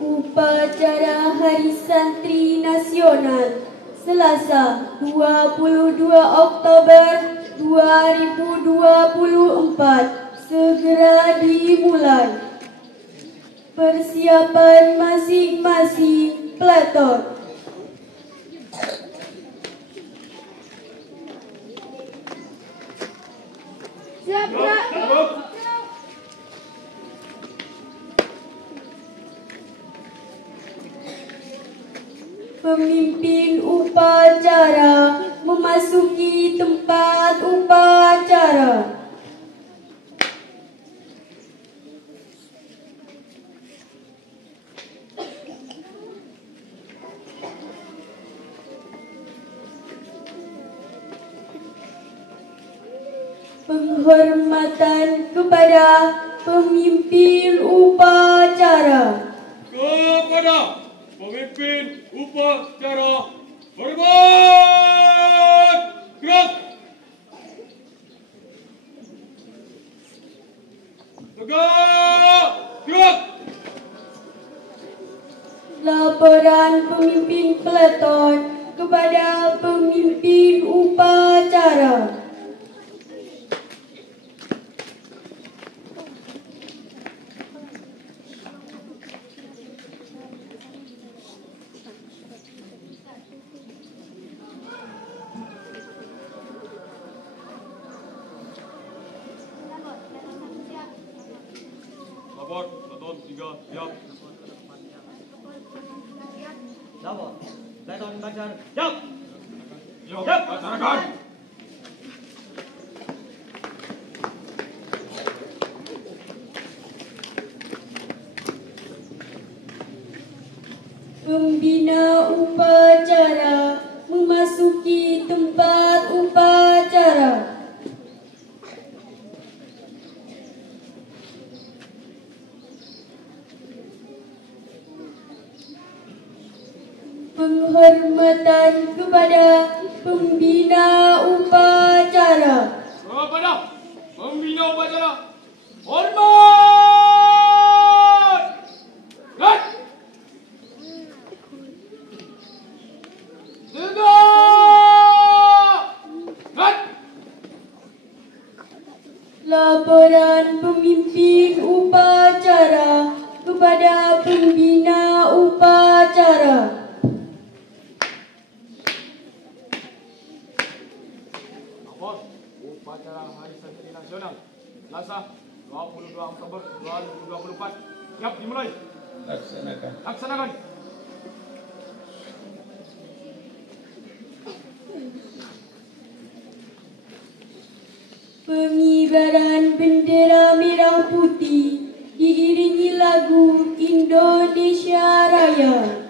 Upacara Hari Santri Nasional Selasa 22 Oktober 2024 segera dimulai. Persiapan masing-masing peleton. Siap, Pemimpin upacara memasuki tempat upacara. Penghormatan kepada pemimpin upacara. Kepada pemimpin upacara, hormat, gerak. Tegak, gerak. Laporan pemimpin peleton kepada pemimpin upacara. Lapor, peleton 3, siap. Lapor, peleton Banjar, siap. Siap, laksanakan. Pembina upacara memasuki tempat upacara. Penghormatan kepada pembina upacara. Kepada pembina upacara, hormat, gerak. Tegak, gerak. Laporan pemimpin upacara kepada pembina upacara. Lapor, upacara Hari Santri Nasional Selasa 22 Oktober 2024 siap dimulai. Laksanakan. Pengibaran bendera merah putih diiringi lagu Indonesia Raya.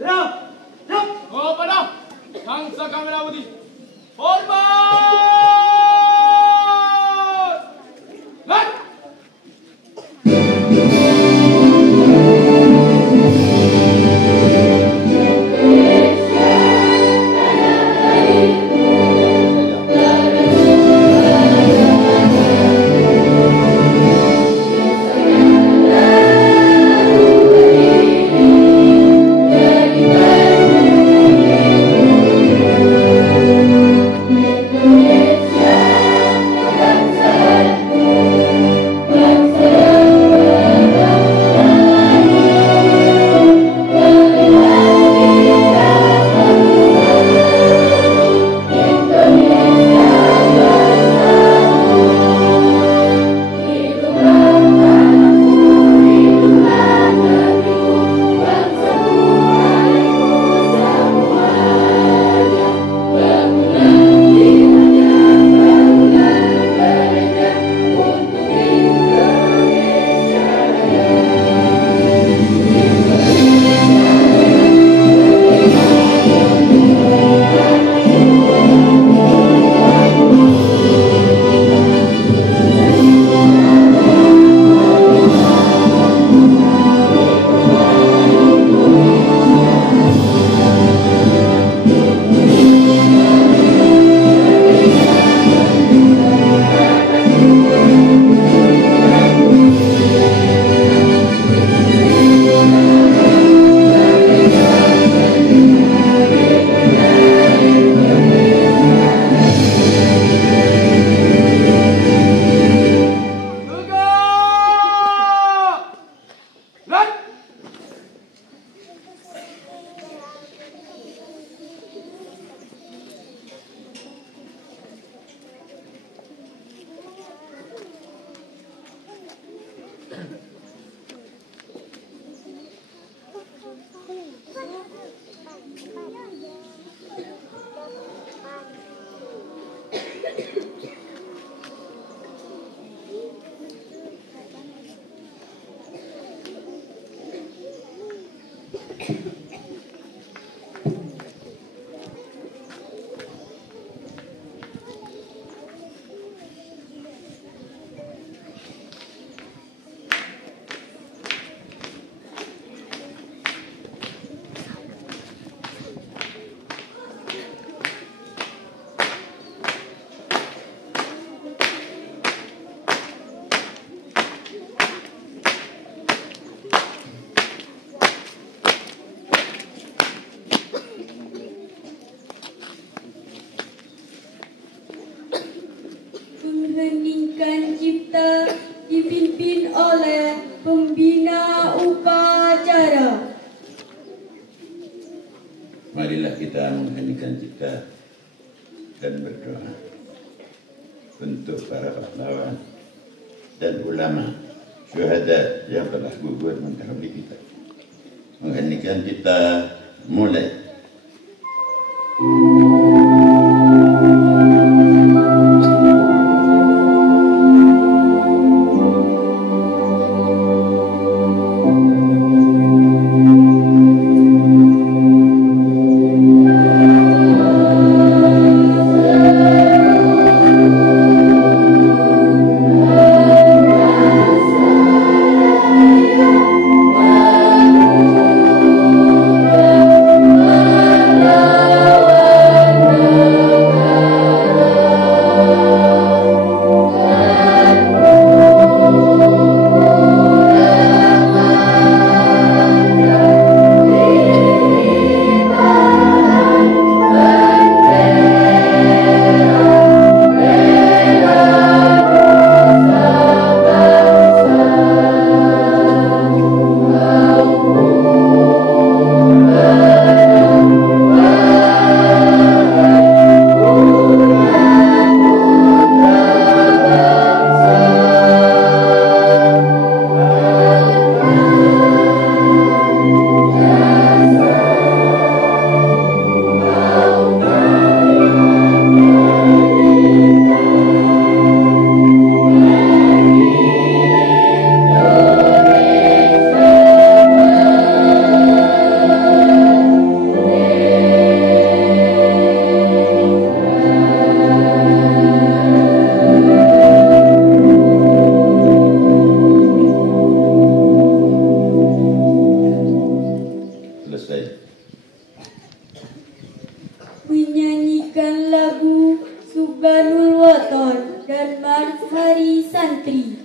Siap. Siap. Oh, pada Kangsa Kamerabudi. Hormat! Lan! Mengheningkan cipta dipimpin oleh pembina upacara. Marilah kita mengheningkan cipta dan berdoa untuk para pahlawan dan ulama syuhada yang telah gugur mendahului kita. Mengheningkan cipta mulai. Bangsa selesai. Menyanyikan lagu Subhanul Waton dan Mars Hari Santri.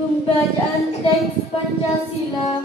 Pembacaan teks Pancasila.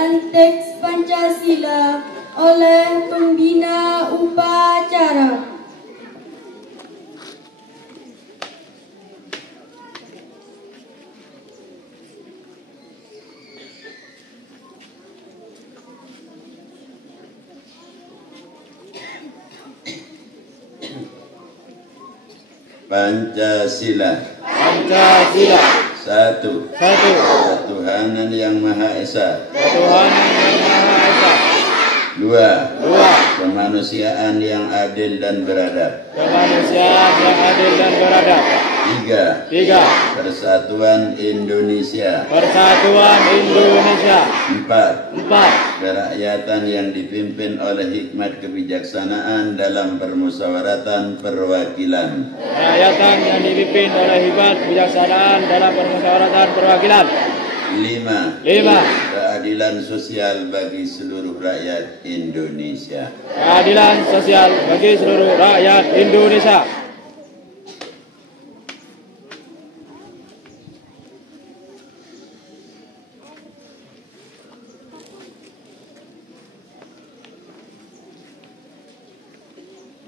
pembacaan teks Pancasila oleh pembina upacara. Pancasila. Pancasila. Satu. Ketuhanan yang Maha Esa. Ketuhanan yang Maha Esa. Dua. Dua. Kemanusiaan yang adil dan beradab. Kemanusiaan yang adil dan beradab. Tiga. Persatuan Indonesia. Persatuan Indonesia. Empat. Kerakyatan yang dipimpin oleh hikmat kebijaksanaan dalam permusyawaratan perwakilan. Kerakyatan yang dipimpin oleh hikmat kebijaksanaan dalam permusyawaratan perwakilan. Lima. Keadilan sosial bagi seluruh rakyat Indonesia. Keadilan sosial bagi seluruh rakyat Indonesia.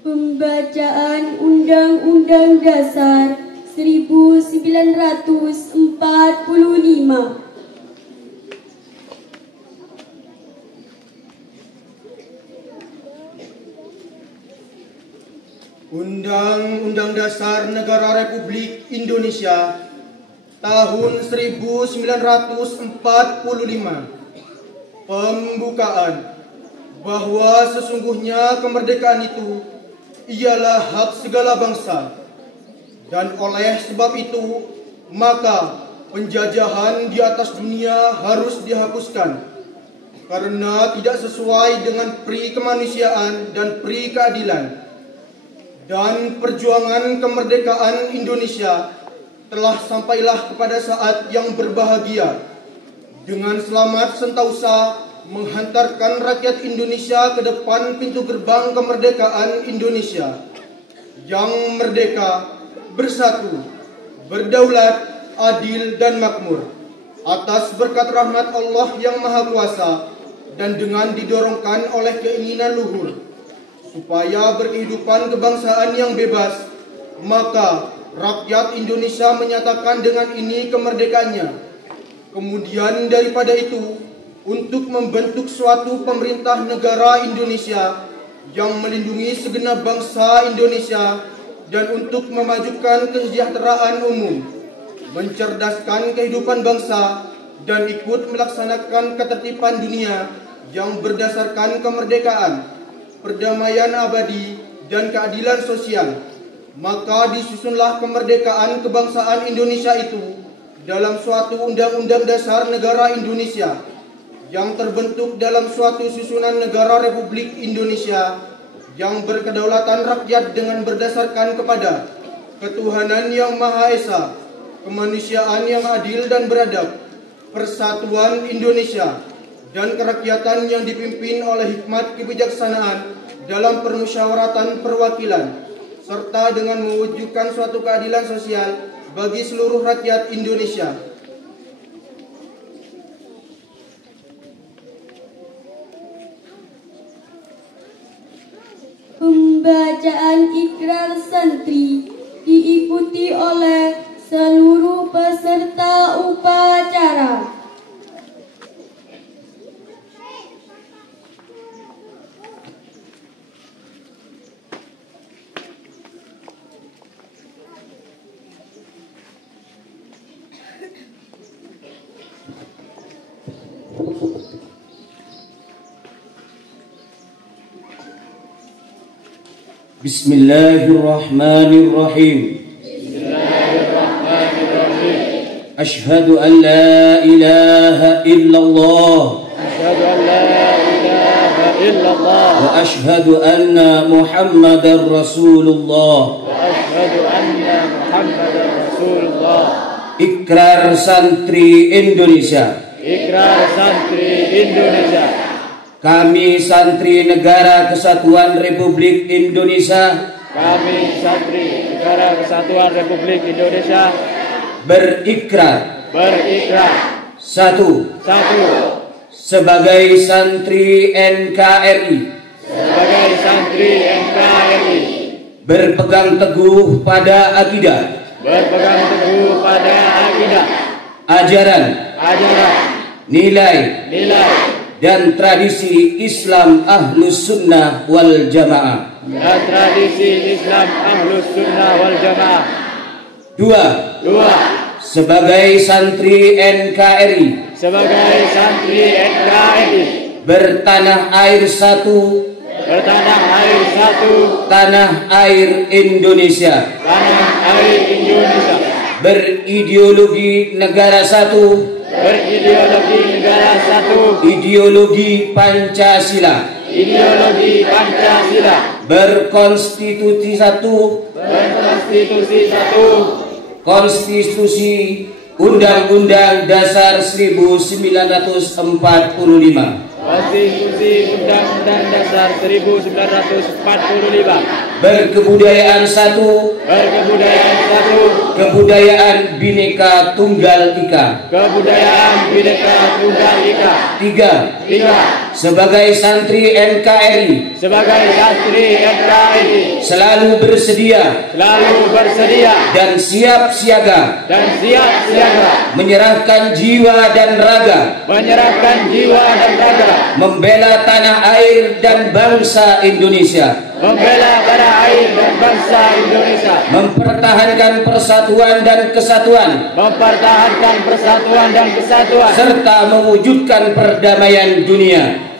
Pembacaan Undang-Undang Dasar 1945. Undang-Undang Dasar Negara Republik Indonesia tahun 1945. Pembukaan. Bahwa sesungguhnya kemerdekaan itu ialah hak segala bangsa, dan oleh sebab itu maka penjajahan di atas dunia harus dihapuskan karena tidak sesuai dengan pri kemanusiaan dan pri keadilan. Dan perjuangan kemerdekaan Indonesia telah sampailah kepada saat yang berbahagia dengan selamat sentausa menghantarkan rakyat Indonesia ke depan pintu gerbang kemerdekaan Indonesia yang merdeka, bersatu, berdaulat, adil dan makmur atas berkat rahmat Allah yang Maha Kuasa dan dengan didorongkan oleh keinginan luhur supaya berkehidupan kebangsaan yang bebas, maka rakyat Indonesia menyatakan dengan ini kemerdekaannya. Kemudian daripada itu, untuk membentuk suatu pemerintah negara Indonesia yang melindungi segenap bangsa Indonesia dan untuk memajukan kesejahteraan umum, mencerdaskan kehidupan bangsa dan ikut melaksanakan ketertiban dunia yang berdasarkan kemerdekaan, perdamaian abadi dan keadilan sosial. Maka disusunlah kemerdekaan kebangsaan Indonesia itu dalam suatu Undang-Undang Dasar Negara Indonesia yang terbentuk dalam suatu susunan negara Republik Indonesia yang berkedaulatan rakyat dengan berdasarkan kepada ketuhanan yang Maha Esa, kemanusiaan yang adil dan beradab, persatuan Indonesia, dan kerakyatan yang dipimpin oleh hikmat kebijaksanaan dalam permusyawaratan perwakilan, serta dengan mewujudkan suatu keadilan sosial bagi seluruh rakyat Indonesia. Pembacaan ikrar santri diikuti oleh seluruh peserta upacara. Bismillahirrahmanirrahim. Asyhadu an la ilaha illallah. Wa asyhadu anna Muhammadar Rasulullah. Ikrar Santri Indonesia. Kami santri Negara Kesatuan Republik Indonesia. Berikrar. Satu. sebagai santri NKRI sebagai santri NKRI berpegang teguh pada akidah, berpegang teguh pada akidah, ajaran, nilai, dan tradisi Islam Ahlus Sunnah wal Jamaah. dan tradisi Islam Ahlus Sunnah wal Jamaah. 2. Sebagai santri NKRI Sebagai santri NKRI bertanah air satu, bertanah air satu, tanah air Indonesia, tanah air Indonesia, berideologi negara satu, berideologi negara satu, ideologi Pancasila, ideologi Pancasila, berkonstitusi satu, berkonstitusi satu, konstitusi Undang-Undang Dasar 1945, Konstitusi Undang-Undang Dasar 1945, berkebudayaan satu, berkebudayaan satu, kebudayaan Bhinneka Tunggal Ika. kebudayaan Bhinneka Tunggal Ika. 3. 3. Sebagai santri NKRI Sebagai santri NKRI selalu bersedia dan siap siaga siaga menyerahkan jiwa dan raga membela tanah air dan bangsa Indonesia, membela tanah air dan bangsa Indonesia, mempertahankan persatuan dan kesatuan, mempertahankan persatuan dan kesatuan, serta mewujudkan perdamaian dunia.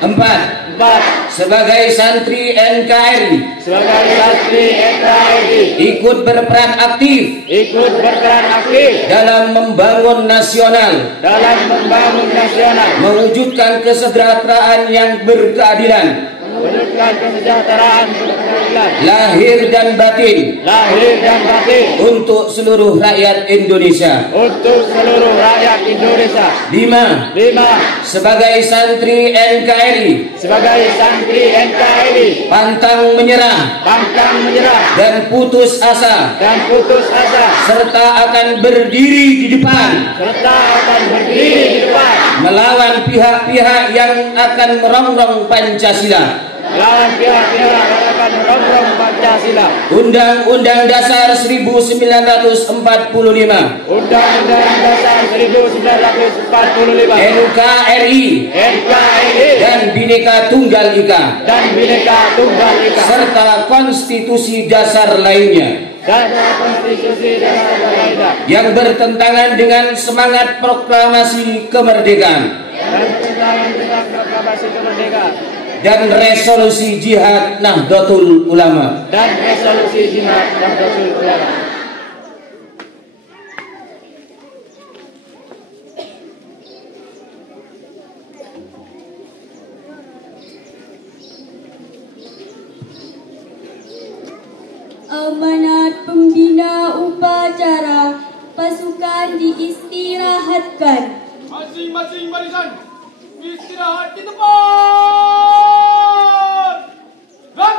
4. Sebagai santri NKRI Sebagai santri NKRI ikut berperan aktif dalam membangun nasional, mewujudkan kesejahteraan yang berkeadilan, lahir dan batin untuk seluruh rakyat Indonesia. 5. Sebagai santri NKRI pantang menyerah dan putus asa serta akan berdiri di depan melawan pihak-pihak yang akan merongrong Pancasila. Undang-Undang Dasar 1945 NKRI dan Bhinneka Tunggal Ika serta konstitusi dasar lainnya yang bertentangan dengan semangat proklamasi kemerdekaan dan resolusi Jihad Nahdlatul Ulama. Amanat pembina upacara, pasukan diistirahatkan. Masing-masing barisan istirahat di tempat. Run!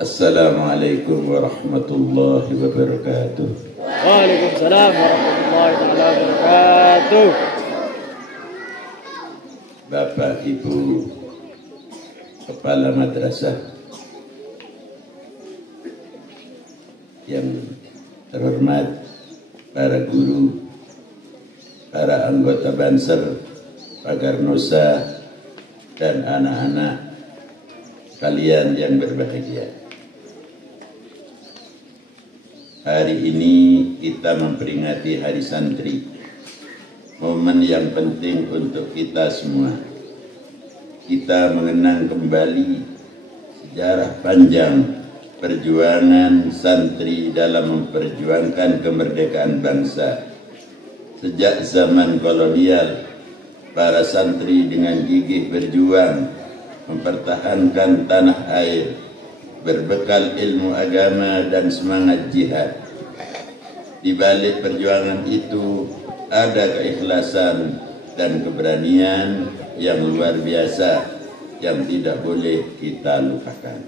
Assalamualaikum warahmatullahi wabarakatuh. Waalaikumsalam warahmatullahi wabarakatuh. Bapak Ibu Kepala Madrasah yang terhormat, para guru, para anggota Banser, Pagar Nusa, dan anak-anak kalian yang berbahagia. Hari ini kita memperingati Hari Santri, momen yang penting untuk kita semua. Kita mengenang kembali sejarah panjang perjuangan santri dalam memperjuangkan kemerdekaan bangsa. Sejak zaman kolonial, para santri dengan gigih berjuang mempertahankan tanah air, berbekal ilmu agama dan semangat jihad. Di balik perjuangan itu ada keikhlasan dan keberanian yang luar biasa yang tidak boleh kita lupakan.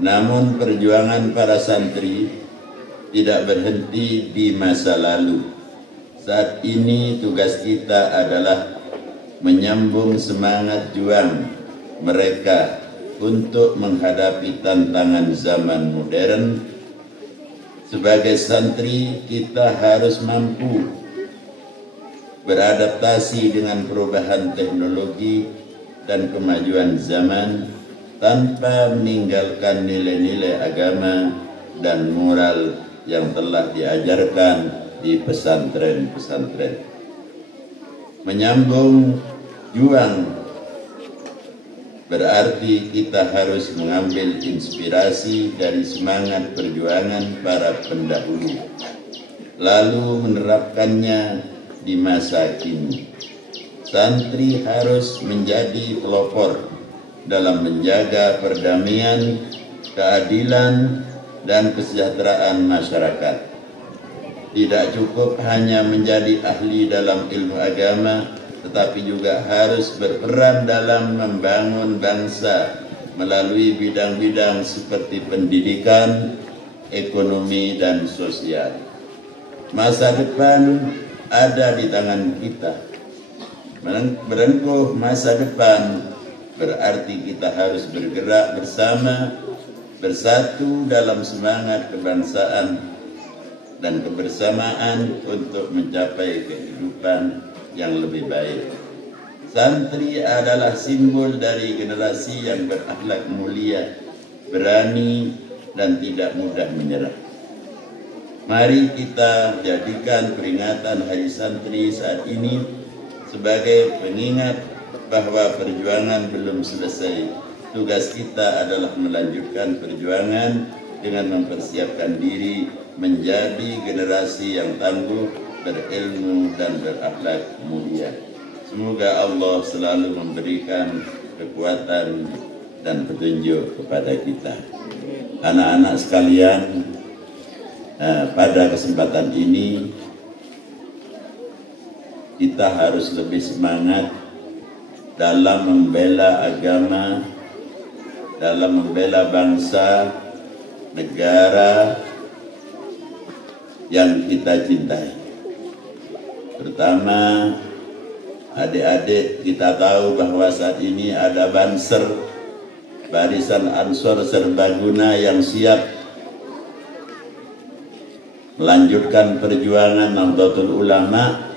Namun perjuangan para santri tidak berhenti di masa lalu. Saat ini tugas kita adalah menyambung semangat juang mereka untuk menghadapi tantangan zaman modern. Sebagai santri, kita harus mampu beradaptasi dengan perubahan teknologi dan kemajuan zaman tanpa meninggalkan nilai-nilai agama dan moral yang telah diajarkan di pesantren-pesantren. Menyambung juang berarti kita harus mengambil inspirasi dari semangat perjuangan para pendahulu, lalu menerapkannya di masa kini. Santri harus menjadi pelopor dalam menjaga perdamaian, keadilan, dan kesejahteraan masyarakat. Tidak cukup hanya menjadi ahli dalam ilmu agama, tetapi juga harus berperan dalam membangun bangsa melalui bidang-bidang seperti pendidikan, ekonomi, dan sosial. Masa depan ada di tangan kita. Merengkuh masa depan berarti kita harus bergerak bersama, bersatu dalam semangat kebangsaan dan kebersamaan untuk mencapai kehidupan yang lebih baik. Santri adalah simbol dari generasi yang berakhlak mulia, berani, dan tidak mudah menyerah. Mari kita jadikan peringatan Hari Santri saat ini sebagai pengingat bahwa perjuangan belum selesai. Tugas kita adalah melanjutkan perjuangan dengan mempersiapkan diri menjadi generasi yang tangguh, berilmu, dan berakhlak mulia. Semoga Allah selalu memberikan kekuatan dan petunjuk kepada kita. Anak-anak sekalian, pada kesempatan ini kita harus lebih semangat dalam membela agama, dalam membela bangsa, negara yang kita cintai. Terutama adik-adik, kita tahu bahwa saat ini ada Banser, Barisan Ansor Serbaguna yang siap melanjutkan perjuangan Nahdlatul Ulama.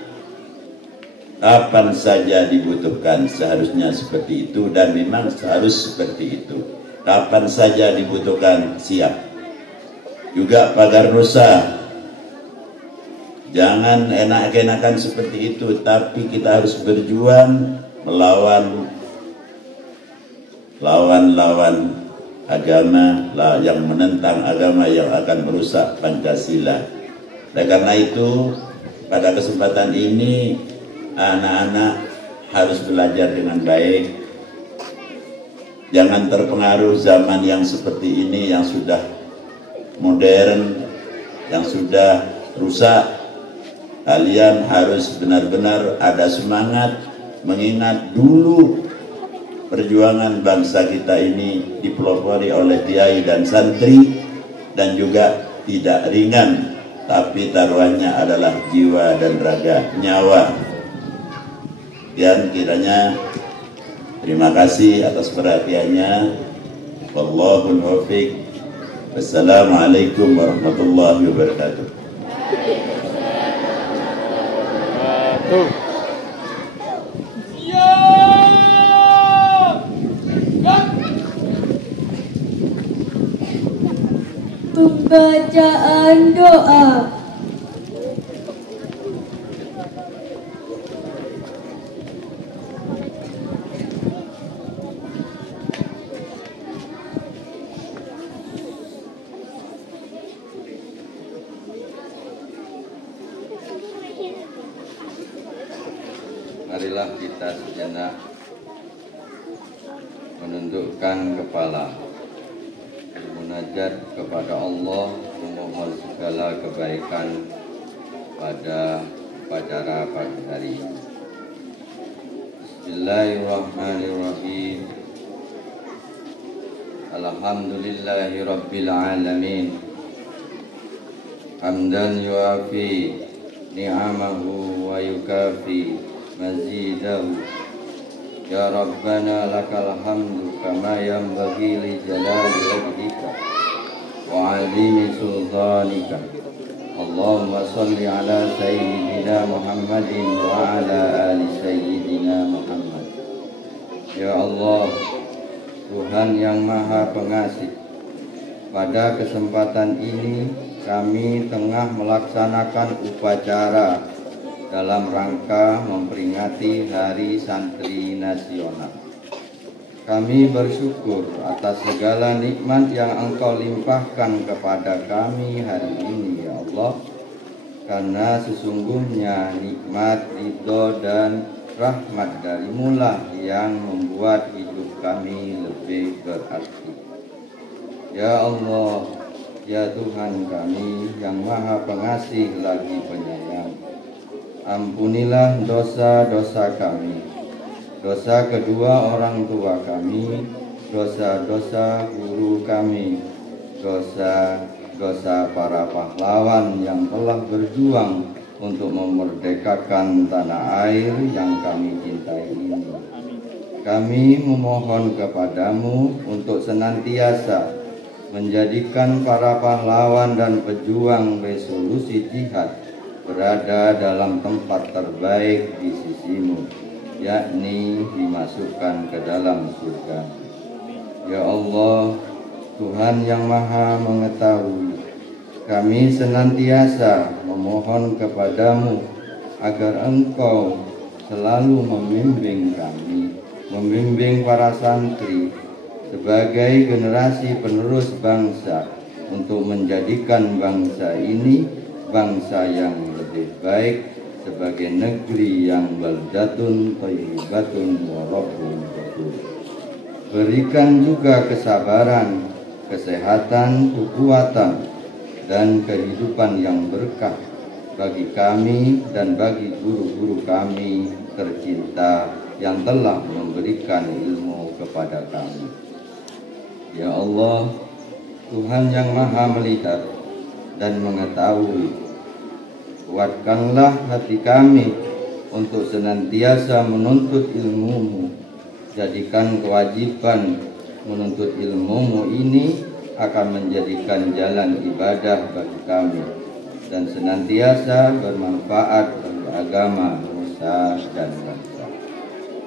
Kapan saja dibutuhkan, seharusnya seperti itu, dan memang harus seperti itu. Kapan saja dibutuhkan, siap. Juga Pagar Nusa, jangan enak-enakan seperti itu, tapi kita harus berjuang melawan lawan agama yang menentang agama yang akan merusak Pancasila. Dan karena itu pada kesempatan ini anak-anak harus belajar dengan baik. Jangan terpengaruh zaman yang seperti ini, yang sudah modern, yang sudah rusak. Kalian harus benar-benar ada semangat mengingat dulu perjuangan bangsa kita ini dipelopori oleh kiai dan santri, dan juga tidak ringan, tapi taruhannya adalah jiwa dan raga, nyawa. Dan kiranya terima kasih atas perhatiannya. Wallahul muwaffiq. Wassalamualaikum warahmatullahi wabarakatuh. Pembacaan doa. Marilah kita sejenak menundukkan kepala, bermunajat kepada Allah, memohon segala kebaikan pada upacara pagi hari. Bismillahirrahmanirrahim. Alhamdulillahi Rabbil Alamin. Hamdan yuafi ni'amahu wa yukafi mazidahu. Ya Rabbana lakal hamdu kama yanbaghi li jalali wajhika wa 'azimi sultanika. Allahumma salli ala sayyidina Muhammadin wa ala ali sayyidina Muhammad. Ya Allah, Tuhan yang Maha Pengasih, pada kesempatan ini kami tengah melaksanakan upacara dalam rangka memperingati Hari Santri Nasional. Kami bersyukur atas segala nikmat yang Engkau limpahkan kepada kami hari ini, ya Allah, karena sesungguhnya nikmat, ridho, dan rahmat darimu-lah yang membuat hidup kami lebih berarti. Ya Allah, ya Tuhan kami yang Maha Pengasih lagi Penyayang, ampunilah dosa-dosa kami, dosa kedua orang tua kami, dosa-dosa guru kami, dosa-dosa para pahlawan yang telah berjuang untuk memerdekakan tanah air yang kami cintai ini. Kami memohon kepadamu untuk senantiasa menjadikan para pahlawan dan pejuang resolusi jihad berada dalam tempat terbaik di sisimu, yakni dimasukkan ke dalam surga. Ya Allah, Tuhan yang Maha Mengetahui, kami senantiasa memohon kepadamu agar Engkau selalu membimbing kami, membimbing para santri sebagai generasi penerus bangsa untuk menjadikan bangsa ini bangsa yang lebih baik, sebagai negeri yang baldatun thayyibatun wa rabbun ghafur. Berikan juga kesabaran, kesehatan, kekuatan, dan kehidupan yang berkah bagi kami dan bagi guru-guru kami tercinta yang telah memberikan ilmu kepada kami. Ya Allah, Tuhan yang Maha Melihat dan Mengetahui, kuatkanlah hati kami untuk senantiasa menuntut ilmu-Mu. Jadikan kewajiban menuntut ilmu-Mu ini akan menjadikan jalan ibadah bagi kami dan senantiasa bermanfaat bagi agama, nusa, dan bangsa.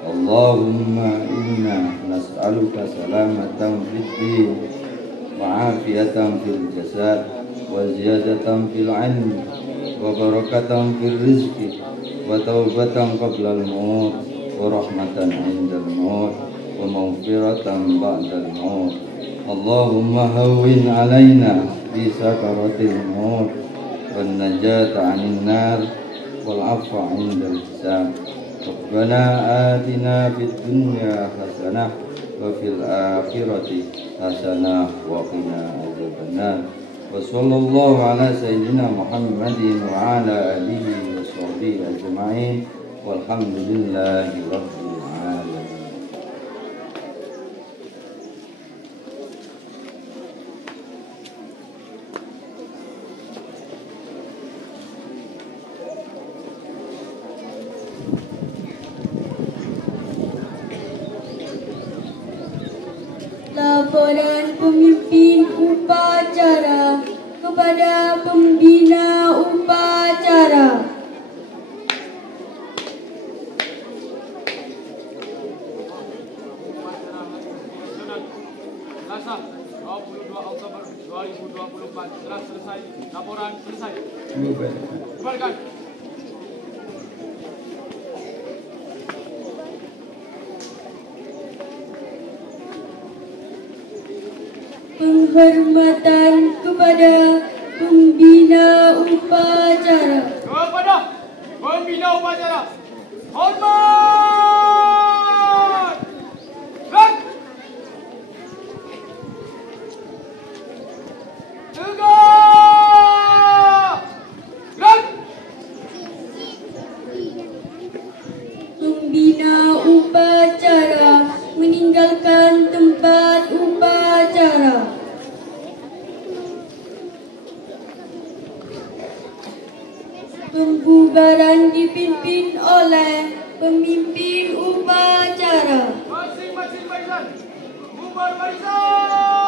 Allahumma inna nas'aluka salamatan fid din wa afiyatan fil jasad wa ziyadatan fil ilmi wa barakatan fil rizqi wa taubatan qabla al-maut wa rahmatan 'inda al-maut wa maghfiratan ba'da al-maut. Allahumma hawwin 'alaina bi sakaratil maut wan najata 'anil nar wal 'afwa 'inda al-hisab. Rabbana atina fid dunya hasanah wa fil akhirati hasanah wa qina adzabannar. Wa sallallahu ala sayyidina Muhammadin wa ala alihi wa sahbihi ajma'in walhamdulillahi rabbil alamin. Laporan pemimpin upacara kepada pembina upacara. Selasa 22 Oktober 2024 telah selesai. Laporan selesai. Kembalikan. Penghormatan kepada pembina upacara. Kepada pembina upacara, hormat. Gerak. Tegak. Gerak. Pembina upacara Pembubaran dipimpin oleh pemimpin upacara. Masing-masing barisan. Bubar barisan.